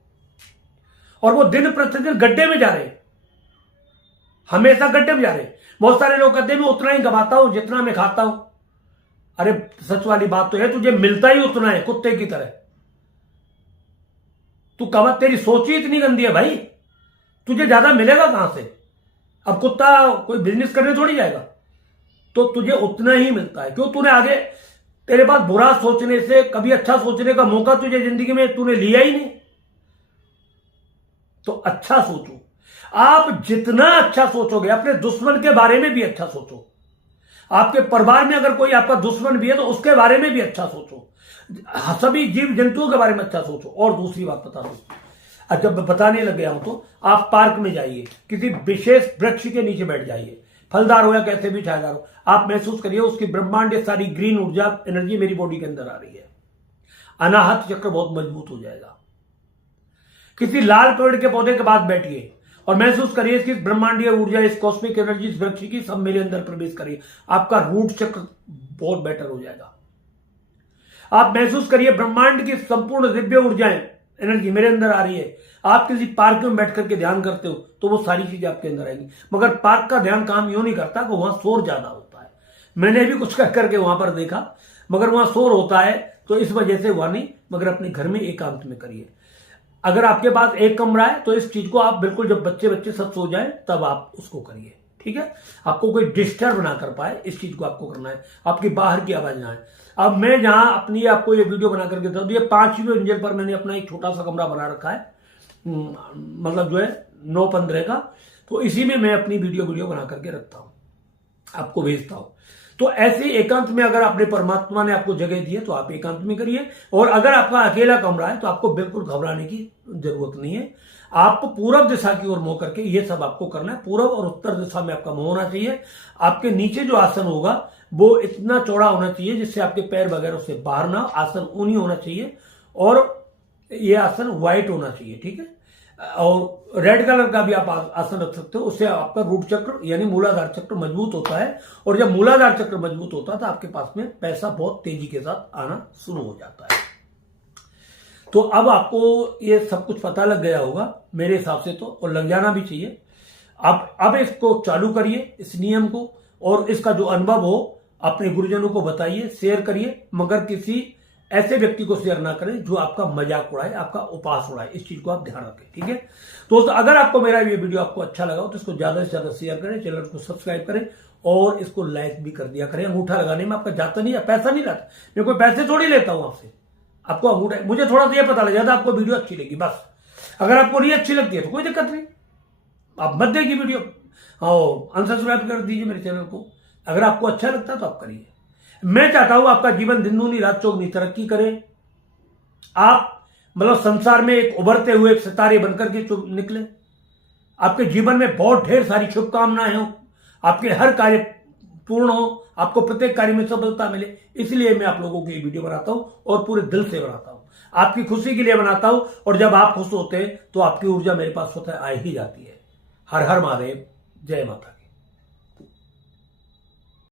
और वो दिन प्रतिदिन गड्ढे में जा रहे हैं, हमेशा गड्ढे में जा रहे हैं। बहुत सारे लोग कहते हैं मैं उतना ही कमाता हूं जितना मैं खाता हूं। अरे सच वाली बात तो है, तुझे मिलता ही उतना है, कुत्ते की तरह। तू कमा, तेरी सोच ही इतनी गंदी है भाई, तुझे ज्यादा मिलेगा कहां से? अब कुत्ता कोई बिजनेस करने थोड़ी जाएगा, तो तुझे उतना ही मिलता है। क्यों? तूने आगे, तेरे पास बुरा सोचने से कभी अच्छा सोचने का मौका तुझे जिंदगी में तूने लिया ही नहीं। तो अच्छा सोचो, आप जितना अच्छा सोचोगे, अपने दुश्मन के बारे में भी अच्छा सोचो। आपके परिवार में अगर कोई आपका दुश्मन भी है तो उसके बारे में भी अच्छा सोचो, सभी जीव जंतुओं के बारे में अच्छा सोचो। और दूसरी बात बता दो, जब बताने लग गया हूं तो आप पार्क में जाइए, किसी विशेष वृक्ष के नीचे बैठ जाइए, फलदार हो या कैसे भी छायादार हो, आप महसूस करिए उसकी ब्रह्मांड सारी ग्रीन ऊर्जा एनर्जी मेरी बॉडी के अंदर आ रही है। अनाहत चक्र बहुत मजबूत हो जाएगा। किसी लाल पेड़ के पौधे के पास बैठिए और महसूस करिए इसकी ब्रह्मांडीय ऊर्जा, इस कॉस्मिक एनर्जी, इस वृक्ष की सब मेरे अंदर प्रवेश करिए, आपका रूट चक्र बहुत बेटर हो जाएगा। आप महसूस करिए ब्रह्मांड की संपूर्ण दिव्य ऊर्जाएं, एनर्जी मेरे अंदर आ रही है। आप किसी पार्क में बैठ करके ध्यान करते हो तो वो सारी चीजें आपके अंदर आएंगी। मगर पार्क का ध्यान काम यूं नहीं करता कि वहां शोर ज्यादा होता है। मैंने भी कुछ कर करके वहां पर देखा, मगर वहां शोर होता है तो इस वजह से हुआ नहीं, मगर अपने घर में एकांत में करिए। अगर आपके पास एक कमरा है तो इस चीज को आप बिल्कुल जब बच्चे सब सो जाए तब आप उसको करिए, ठीक है। आपको कोई डिस्टर्ब ना कर पाए, इस चीज को आपको करना है, आपकी बाहर की आवाज ना आए। अब मैं जहां अपनी आपको ये वीडियो बना करके देता हूं, ये 5वीं मंजिल पर मैंने अपना एक छोटा सा कमरा बना रखा है, मतलब जो है 9-15 का, तो इसी में मैं अपनी वीडियो बना करके रखता हूं, आपको भेजता हूं। तो ऐसे एकांत में अगर आपने परमात्मा ने आपको जगह दी है तो आप एकांत में करिए। और अगर आपका अकेला कमरा है तो आपको बिल्कुल घबराने की जरूरत नहीं है। आप पूरब दिशा की ओर मुंह करके ये सब आपको करना है। पूरब और उत्तर दिशा में आपका मुंह होना चाहिए। आपके नीचे जो आसन होगा वो इतना चौड़ा होना चाहिए जिससे आपके पैर वगैरह उससे बाहर ना, आसन ऊनी होना चाहिए और ये आसन व्हाइट होना चाहिए, ठीक है। और रेड कलर का भी आप आसन रख सकते हो, उससे आपका रूट चक्र यानी मूलाधार चक्र मजबूत होता है। और जब मूलाधार चक्र मजबूत होता है तो आपके पास में पैसा बहुत तेजी के साथ आना शुरू हो जाता है। तो अब आपको ये सब कुछ पता लग गया होगा मेरे हिसाब से तो, और लग जाना भी चाहिए। आप अब इसको चालू करिए, इस नियम को, और इसका जो अनुभव हो अपने गुरुजनों को बताइए, शेयर करिए, मगर किसी ऐसे व्यक्ति को शेयर ना करें जो आपका मजाक उड़ाए, आपका उपहास उड़ाए। इस चीज को आप ध्यान रखें, ठीक है दोस्तों। अगर आपको मेरा ये वीडियो आपको अच्छा लगा हो तो इसको ज्यादा से ज्यादा शेयर करें, चैनल को सब्सक्राइब करें और इसको लाइक भी कर दिया करें। अंगूठा लगाने में आपका जाता नहीं है, पैसा नहीं लगता, मैं कोई पैसे थोड़ी लेता हूं आपसे। आपको अंगूठा, मुझे थोड़ा सा ये पता लग जाता आपको वीडियो अच्छी लगी, बस। अगर आपको नहीं अच्छी लगती है तो कोई दिक्कत नहीं, आप मत देखिए वीडियो, अनसब्सक्राइब कर दीजिए मेरे चैनल को। अगर आपको अच्छा लगता है तो आप करिए। मैं चाहता हूं आपका जीवन दिन दूनी रात चौगुनी तरक्की करे। आप मतलब संसार में एक उभरते हुए एक सितारे बनकर के निकले। आपके जीवन में बहुत ढेर सारी शुभकामनाएं हो, आपके हर कार्य पूर्ण हो, आपको प्रत्येक कार्य में सफलता मिले। इसलिए मैं आप लोगों की ये वीडियो बनाता हूं और पूरे दिल से बनाता हूं, आपकी खुशी के लिए बनाता हूं। और जब आप खुश होते हैं तो आपकी ऊर्जा मेरे पास स्वतः आ ही जाती है। हर हर महादेव, जय माता।